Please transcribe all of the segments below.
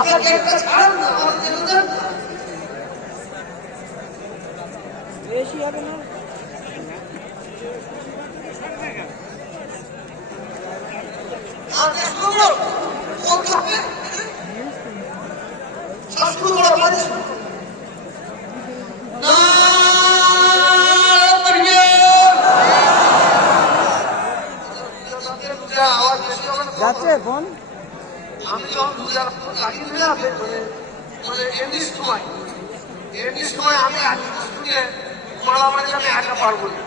আপনাকে একটা ছাড়েন না, আমাদের দেন না। বেশি হবে না। আগে শুনো, বলতে হবে। শাস্ত্র বলা মানুষ না। যাচ্ছে ফোন। আমি যখন 2000 লাগিয়ে দিলে মানে এমনি সময় আমি শুনে মারামারি আমি একা পারবো না।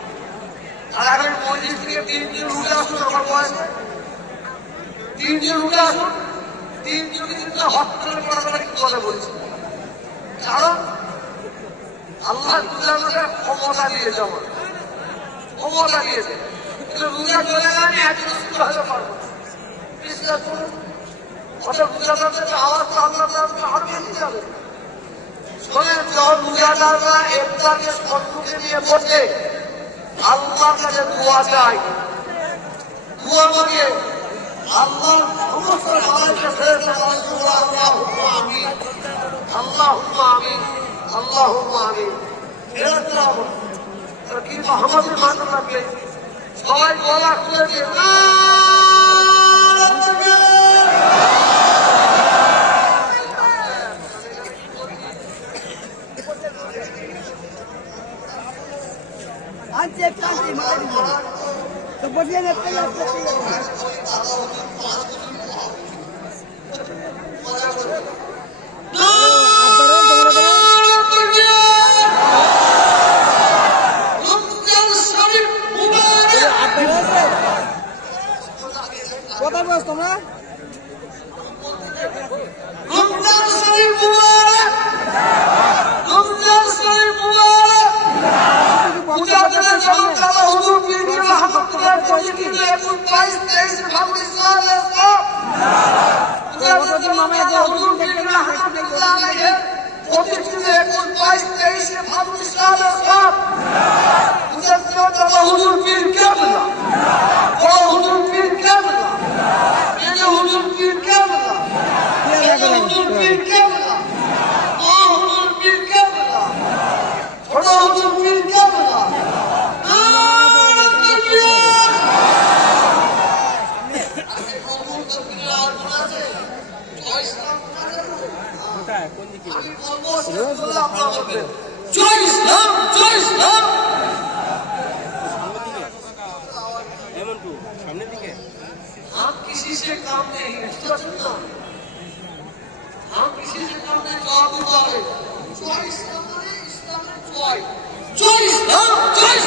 আর এখন 35 থেকে 3 দিন উঠে আসুন, আমার বয়সে 3 দিন উঠে আসুন, 3 দিন কিন্তু হসপিটালে পড়াশোনা কি কথা বলছি। কারণ আল্লাহ দুজনকে ক্ষমতা দিয়েছে, আমার ক্ষমতা দিয়েছে, কিন্তু রোজা চলে গেলে আমি একদিন শুরু হতে পারবো না। বিশ্বাস করুন, অর্থাৎ রোজাদারদের আওয়াজ তো আল্লাহ আরো বেশি যাবে। শোনেন, যখন রোজাদাররা ইফতারকে সম্মুখে নিয়ে বসে আল্লাহর কাছে দোয়া চায়, দোয়া মাগে, আল্লাহ সমস্ত মালাইকা ফেরেশতারা বলে আল্লাহুম্মা আমিন, আল্লাহুম্মা আমিন, আল্লাহুম্মা আমিন। ফেরেশতারা কি মুহাম্মদের মান রাখলে সবাই গলা খুলে দিয়ে तो बढ़िया लगता है। কোথায় বস তোমরা? हम किसी से काम नहीं, हम किसी से काम नहीं, जवाब उतारे। चॉइस, इस्लाम में चॉइस, चॉइस, चॉइस।